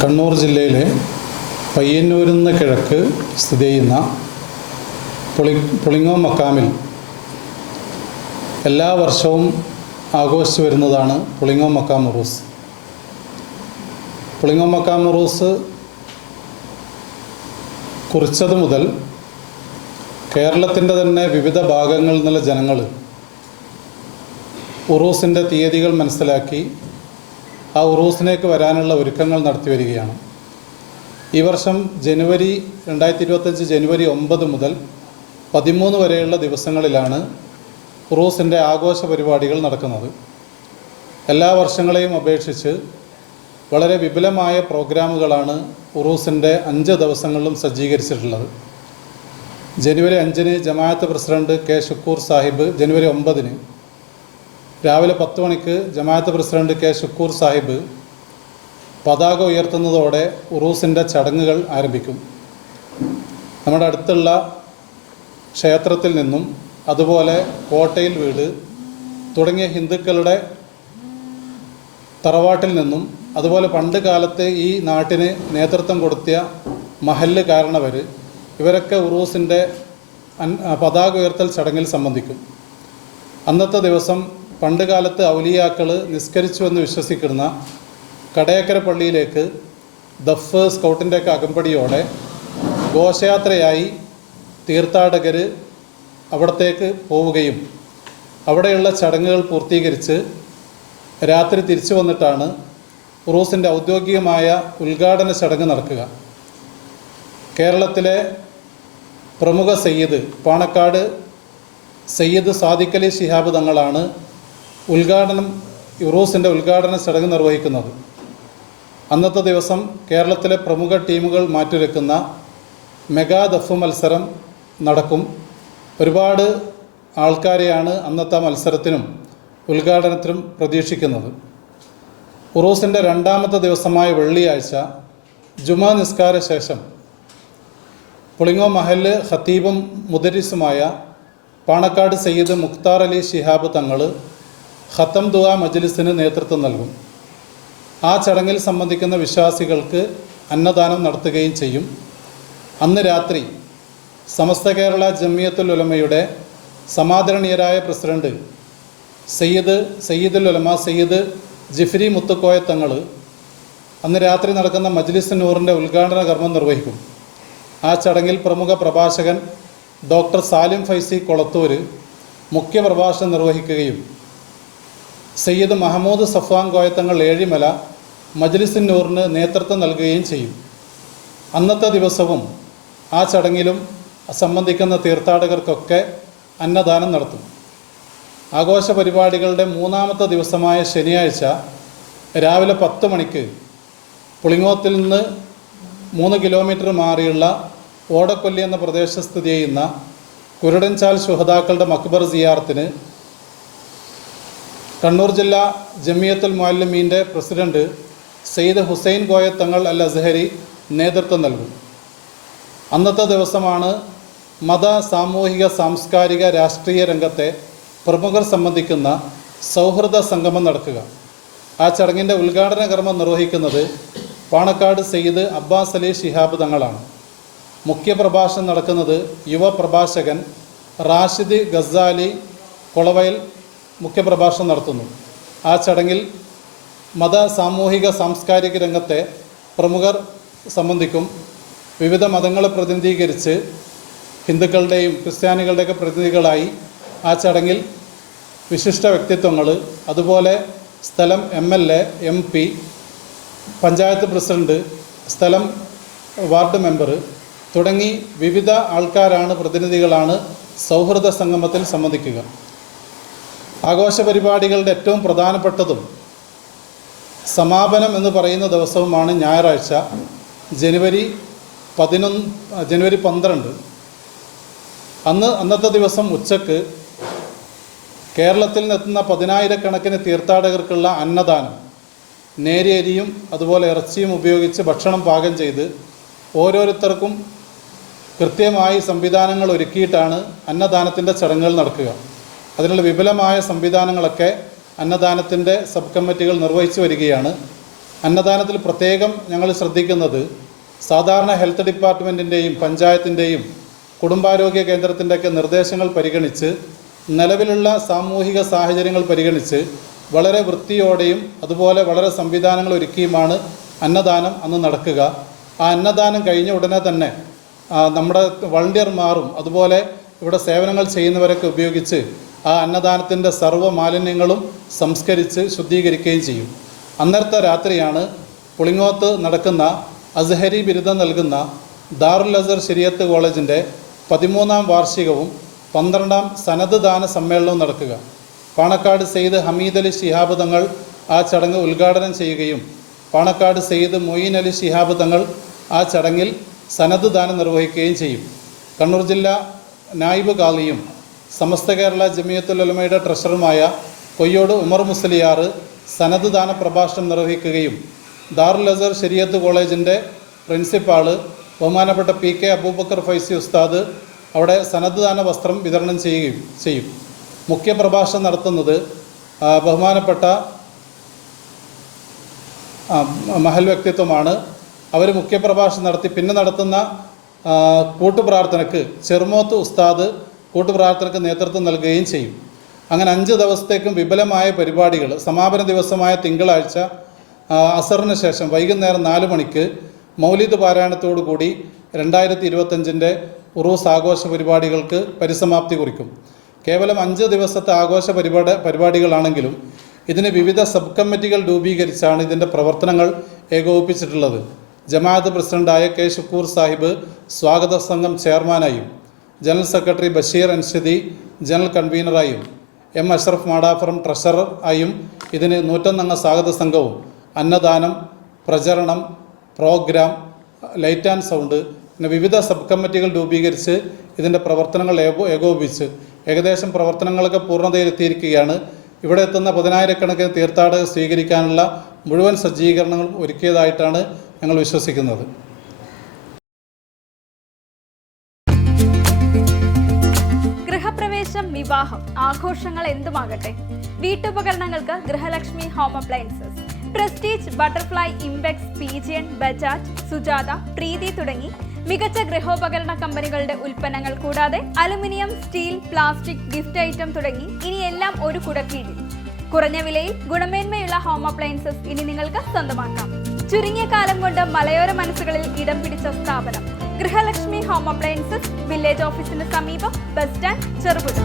കണ്ണൂർ ജില്ലയിലെ പയ്യന്നൂരിൽ നിന്ന് കിഴക്ക് സ്ഥിതി ചെയ്യുന്ന പുളിങ്ങോ മക്കാമിൽ എല്ലാ വർഷവും ആഘോഷിച്ചു വരുന്നതാണ് പുളിങ്ങോ മക്കാം ഉറൂസ്. പുളിങ്ങോ മക്കാം ഉറൂസ് കുറിച്ചത് മുതൽ കേരളത്തിൻ്റെ തന്നെ വിവിധ ഭാഗങ്ങളിൽ നിന്നുള്ള ജനങ്ങൾ ഉറൂസിൻ്റെ തീയതികൾ മനസ്സിലാക്കി ആ ഉറൂസിലേക്ക് വരാനുള്ള ഒരുക്കങ്ങൾ നടത്തി വരികയാണ്. ഈ വർഷം ജനുവരി 2025 ജനുവരി 9 മുതൽ 13 വരെയുള്ള ദിവസങ്ങളിലാണ് ഉറൂസിൻ്റെ ആഘോഷ പരിപാടികൾ നടക്കുന്നത്. എല്ലാ വർഷങ്ങളെയും അപേക്ഷിച്ച് വളരെ വിപുലമായ പ്രോഗ്രാമുകളാണ് ഉറൂസിൻ്റെ 5 ദിവസങ്ങളിലും സജ്ജീകരിച്ചിട്ടുള്ളത്. ജനുവരി 5-ന് ജമാഅത്ത് പ്രസിഡന്റ് കെ ഷുക്കൂർ സാഹിബ്, ജനുവരി 9-ന് രാവിലെ 10 മണിക്ക് ജമാഅത്ത് പ്രസിഡന്റ് കെ ഷുക്കൂർ സാഹിബ് പതാക ഉയർത്തുന്നതോടെ ഉറൂസിൻ്റെ ചടങ്ങുകൾ ആരംഭിക്കും. നമ്മുടെ അടുത്തുള്ള ക്ഷേത്രത്തിൽ നിന്നും അതുപോലെ കോട്ടയിൽ വീട് തുടങ്ങിയ ഹിന്ദുക്കളുടെ തറവാട്ടിൽ നിന്നും അതുപോലെ പണ്ട് കാലത്ത് ഈ നാട്ടിന് നേതൃത്വം കൊടുത്തിയ മഹല്ല് കാരണവർ ഇവരൊക്കെ ഉറൂസിൻ്റെ പതാക ഉയർത്തൽ ചടങ്ങിൽ സംബന്ധിക്കും. അന്നത്തെ ദിവസം പണ്ട് കാലത്ത് ഔലിയാക്കൾ നിസ്കരിച്ചുവെന്ന് വിശ്വസിക്കുന്ന കടയക്കര പള്ളിയിലേക്ക് ദഫ് സ്കൗട്ടിൻ്റെയൊക്കെ അകമ്പടിയോടെ ഘോഷയാത്രയായി തീർത്ഥാടകർ അവിടത്തേക്ക് പോവുകയും അവിടെയുള്ള ചടങ്ങുകൾ പൂർത്തീകരിച്ച് രാത്രി തിരിച്ചു വന്നിട്ടാണ് ഉറൂസിൻ്റെ ഔദ്യോഗികമായ ഉദ്ഘാടന ചടങ്ങ് നടക്കുക. കേരളത്തിലെ പ്രമുഖ സയ്യിദ് പാണക്കാട് സയ്യിദ് സാദിഖ് അലി ശിഹാബ് തങ്ങളാണ് ഉറൂസിൻ്റെ ഉദ്ഘാടന ചടങ്ങ് നിർവഹിക്കുന്നത്. അന്നത്തെ ദിവസം കേരളത്തിലെ പ്രമുഖ ടീമുകൾ മാറ്റുരയ്ക്കുന്ന മെഗാ ദഫ് മത്സരം നടക്കും. ഒരുപാട് ആൾക്കാരെയാണ് അന്നത്തെ മത്സരത്തിനും ഉദ്ഘാടനത്തിനും പ്രതീക്ഷിക്കുന്നത്. ഉറൂസിൻ്റെ 2ാമത്തെ ദിവസമായ വെള്ളിയാഴ്ച ജുമാ നിസ്കാര ശേഷം പുളിങ്ങോ മഹല്ല് ഖത്തീബും മുദരിസുമായ പാണക്കാട് സയ്യിദ് മുഖ്താർ അലി ശിഹാബ് തങ്ങൾ ഖത്തം ദുആ മജ്ലിസിന് നേതൃത്വം നൽകും. ആ ചടങ്ങിൽ സംബന്ധിക്കുന്ന വിശ്വാസികൾക്ക് അന്നദാനം നടത്തുകയും ചെയ്യും. അന്ന് രാത്രി സമസ്ത കേരള ജമിയത്തുൽ ഉലമയുടെ സമാദരണീയരായ പ്രസിഡന്റ് സയ്യിദുൽ ഉലമ സയ്യിദ് ജിഫ്രി മുത്തുക്കോയ തങ്ങൾ അന്ന് രാത്രി നടക്കുന്ന മജ്ലിസ് നൂറിൻ്റെ ഉദ്ഘാടന കർമ്മം നിർവഹിക്കും. ആ ചടങ്ങിൽ പ്രമുഖ പ്രഭാഷകൻ ഡോക്ടർ സാലിം ഫൈസി കൊളത്തൂർ മുഖ്യ പ്രഭാഷണം നിർവഹിക്കുകയും സയ്യിദ് മഹമ്മൂദ് സഫ്വാൻ കോയത്തങ്ങൾ ഏഴിമല മജ്ലിസ് നൂറിന് നേതൃത്വം നൽകുകയും ചെയ്യും. അന്നത്തെ ദിവസവും ആ ചടങ്ങിലും സംബന്ധിക്കുന്ന തീർത്ഥാടകർക്കൊക്കെ അന്നദാനം നടത്തും. ആഘോഷ പരിപാടികളുടെ 3ാമത്തെ ദിവസമായ ശനിയാഴ്ച രാവിലെ 10 മണിക്ക് പുളിങ്ങോത്തിൽ നിന്ന് 3 കിലോമീറ്റർ മാറിയുള്ള ഓടക്കൊല്ലി എന്ന പ്രദേശത്ത് സ്ഥിതി ചെയ്യുന്ന കുരുടൻചാൽ ശുഹദാക്കളുടെ മക്ബർ സിയാറത്തിന് കണ്ണൂർ ജില്ലാ ജമിയത്തുൽ മുഅല്ലിമീൻ്റെ പ്രസിഡന്റ് സയ്യിദ് ഹുസൈൻ കോയത്തങ്ങൾ അൽ അസ്ഹരി നേതൃത്വം നൽകും. അന്നത്തെ ദിവസമാണ് മത, സാമൂഹിക, സാംസ്കാരിക, രാഷ്ട്രീയ രംഗത്തെ പ്രമുഖർ സംബന്ധിക്കുന്ന സൗഹൃദ സംഗമം നടക്കുക. ആ ചടങ്ങിൻ്റെ ഉദ്ഘാടന കർമ്മം നിർവഹിക്കുന്നത് പാണക്കാട് സയ്യിദ് അബ്ബാസ് അലി ശിഹാബ് തങ്ങളാണ്. മുഖ്യ പ്രഭാഷണം നടക്കുന്നത് യുവ പ്രഭാഷകൻ റാഷിദ് ഗസാലി കൊളവയൽ മുഖ്യപ്രഭാഷണം നടത്തുന്നു. ആ ചടങ്ങിൽ മത, സാമൂഹിക, സാംസ്കാരിക രംഗത്തെ പ്രമുഖർ സംബന്ധിക്കും. വിവിധ മതങ്ങളെ പ്രതിനിധീകരിച്ച് ഹിന്ദുക്കളുടെയും ക്രിസ്ത്യാനികളുടെയൊക്കെ പ്രതിനിധികളായി ആ ചടങ്ങിൽ വിശിഷ്ട വ്യക്തിത്വങ്ങൾ, അതുപോലെ സ്ഥലം MLA, MP, പഞ്ചായത്ത് പ്രസിഡന്റ്, സ്ഥലം വാർഡ് മെമ്പർ തുടങ്ങി വിവിധ ആൾക്കാരാണ്, പ്രതിനിധികളാണ് സൗഹൃദ സംഗമത്തിൽ സംബന്ധിക്കുക. ആഘോഷ പരിപാടികളുടെ ഏറ്റവും പ്രധാനപ്പെട്ടതും സമാപനം എന്ന് പറയുന്ന ദിവസവുമാണ് ഞായറാഴ്ച ജനുവരി 12. അന്നത്തെ ദിവസം ഉച്ചക്ക് കേരളത്തിൽ നിന്നെത്തുന്ന 10,000-കണക്കിന് തീർത്ഥാടകർക്കുള്ള അന്നദാനം നേരിയരിയും അതുപോലെ ഇറച്ചിയും ഉപയോഗിച്ച് ഭക്ഷണം പാകം ചെയ്ത് ഓരോരുത്തർക്കും കൃത്യമായി സംവിധാനങ്ങൾ ഒരുക്കിയിട്ടാണ് അന്നദാനത്തിൻ്റെ ചടങ്ങുകൾ നടക്കുക. അതിനുള്ള വിപുലമായ സംവിധാനങ്ങളൊക്കെ അന്നദാനത്തിൻ്റെ സബ് കമ്മിറ്റികൾ നിർവഹിച്ചു വരികയാണ്. അന്നദാനത്തിൽ പ്രത്യേകം ഞങ്ങൾ ശ്രദ്ധിക്കുന്നത് സാധാരണ ഹെൽത്ത് ഡിപ്പാർട്ട്മെൻറ്റിൻ്റെയും പഞ്ചായത്തിൻ്റെയും കുടുംബാരോഗ്യ കേന്ദ്രത്തിൻ്റെയൊക്കെ നിർദ്ദേശങ്ങൾ പരിഗണിച്ച് നിലവിലുള്ള സാമൂഹിക സാഹചര്യങ്ങൾ പരിഗണിച്ച് വളരെ വൃത്തിയോടെയും അതുപോലെ വളരെ സംവിധാനങ്ങൾ ഒരുക്കിയുമാണ് അന്നദാനം അന്ന് നടക്കുക. ആ അന്നദാനം കഴിഞ്ഞ ഉടനെ തന്നെ നമ്മുടെ വളണ്ടിയർമാരും അതുപോലെ ഇവിടെ സേവനങ്ങൾ ചെയ്യുന്നവരൊക്കെ ഉപയോഗിച്ച് ആ അന്നദാനത്തിൻ്റെ സർവ്വ മാലിന്യങ്ങളും സംസ്കരിച്ച് ശുദ്ധീകരിക്കുകയും ചെയ്യും. അന്നത്തെ രാത്രിയാണ് പുളിങ്ങോത്ത് നടക്കുന്ന അസ്ഹരി ബിരുദം നൽകുന്ന ദാറുൽ അസർ ശരിയത്ത് കോളേജിൻ്റെ 13ാം വാർഷികവും 12ാം സനദ് ദാന സമ്മേളനവും നടക്കുക. പാണക്കാട് സെയ്ദ് ഹമീദ് അലി ശിഹാബ് തങ്ങൾ ആ ചടങ്ങ് ഉദ്ഘാടനം ചെയ്യുകയും പാണക്കാട് സെയ്ദ് മൊയ്ൻ അലി ശിഹാബ് തങ്ങൾ ആ ചടങ്ങിൽ സനദ് ദാനം നിർവഹിക്കുകയും ചെയ്യും. കണ്ണൂർ ജില്ലാ നായിബ് കാളിയും സമസ്ത കേരള ജമിയത്തുൽ ഉലമയുടെ ട്രഷററുമായ കൊയ്യോട് ഉമർ മുസ്ലിയാർ സനദ് ദാന പ്രഭാഷണം നിർവഹിക്കുകയും ദാറുൽ അസർ ശരിയത്ത് കോളേജിൻ്റെ പ്രിൻസിപ്പാള് ബഹുമാനപ്പെട്ട PK അബൂബക്കർ ഫൈസി ഉസ്താദ് അവിടെ സനദ് ദാന വസ്ത്രം വിതരണം ചെയ്യും. മുഖ്യ പ്രഭാഷണം നടത്തുന്നത് ബഹുമാനപ്പെട്ട മഹൽ വ്യക്തിത്വമാണ്. അവർ മുഖ്യപ്രഭാഷണം നടത്തി പിന്നെ നടത്തുന്ന കൂട്ടുപ്രാർത്ഥനയ്ക്ക് ചെറുമോത്ത് ഉസ്താദ് കൂട്ടുപ്രാർത്ഥനയ്ക്ക് നേതൃത്വം നൽകുകയും ചെയ്യും. അങ്ങനെ 5 ദിവസത്തേക്കും വിപുലമായ പരിപാടികൾ സമാപന ദിവസമായ തിങ്കളാഴ്ച അസറിന് ശേഷം വൈകുന്നേരം 4 മണിക്ക് മൗലിദ് പാരായണത്തോടു കൂടി 2025 ഉറൂസ് ആഘോഷ പരിപാടികൾക്ക് പരിസമാപ്തി കുറിക്കും. കേവലം 5 ദിവസത്തെ ആഘോഷ പരിപാടികളാണെങ്കിലും ഇതിന് വിവിധ സബ് കമ്മിറ്റികൾ രൂപീകരിച്ചാണ് ഇതിൻ്റെ പ്രവർത്തനങ്ങൾ ഏകോപിപ്പിച്ചിട്ടുള്ളത്. ജമാഅത്ത് പ്രസിഡന്റായ K ഷുക്കൂർ സാഹിബ് സ്വാഗത സംഘം ചെയർമാനായും general secretary Basheer Anshadi general കൺവീനറായും M അഷ്റഫ് മാടാഫറം ട്രഷറർ ആയും ഇതിന് 101 അംഗ സ്വാഗത സംഘവും അന്നദാനം, പ്രചരണം, പ്രോഗ്രാം, ലൈറ്റ് ആൻഡ് സൗണ്ട് പിന്നെ വിവിധ സബ് കമ്മിറ്റികൾ രൂപീകരിച്ച് ഇതിൻ്റെ പ്രവർത്തനങ്ങൾ ഏകോപിപ്പിച്ച് ഏകദേശം പ്രവർത്തനങ്ങളൊക്കെ പൂർണ്ണതയിലെത്തിയിരിക്കുകയാണ്. ഇവിടെ എത്തുന്ന 10,000-കണക്കിന് തീർത്ഥാടകർ സ്വീകരിക്കാനുള്ള മുഴുവൻ സജ്ജീകരണങ്ങളും ഒരുക്കിയതായിട്ടാണ് ഞങ്ങൾ വിശ്വസിക്കുന്നത്. ഗൃഹപ്രവേശം, വിവാഹം, ആഘോഷങ്ങൾ എന്തുമാകട്ടെ, വീട്ടുപകരണങ്ങൾക്ക് Grihalakshmi home appliances. Prestige, Butterfly, Impex, Pigeon, Bajaj, Sujata, Preethi തുടങ്ങി മികച്ച ഗൃഹോപകരണ കമ്പനികളുടെ ഉൽപ്പന്നങ്ങൾ കൂടാതെ aluminium, steel, plastic, gift item തുടങ്ങി ഇനി എല്ലാം ഒരു കുടക്കീഴിൽ. കുറഞ്ഞ വിലയിൽ ഗുണമേന്മയുള്ള ഹോം അപ്ലയൻസസ് ഇനി നിങ്ങൾക്ക് സ്വന്തമാക്കാം. ചുരുങ്ങിയ കാലം കൊണ്ട് മലയോര മനസ്സുകളിൽ ഇടം പിടിച്ച സ്ഥാപനം ഗൃഹലക്ഷ്മി ഹോം അപ്ലയൻസസ്, വില്ലേജ് ഓഫീസിന് സമീപം, ബസ് സ്റ്റാൻഡ്, ചെറുപുഴ.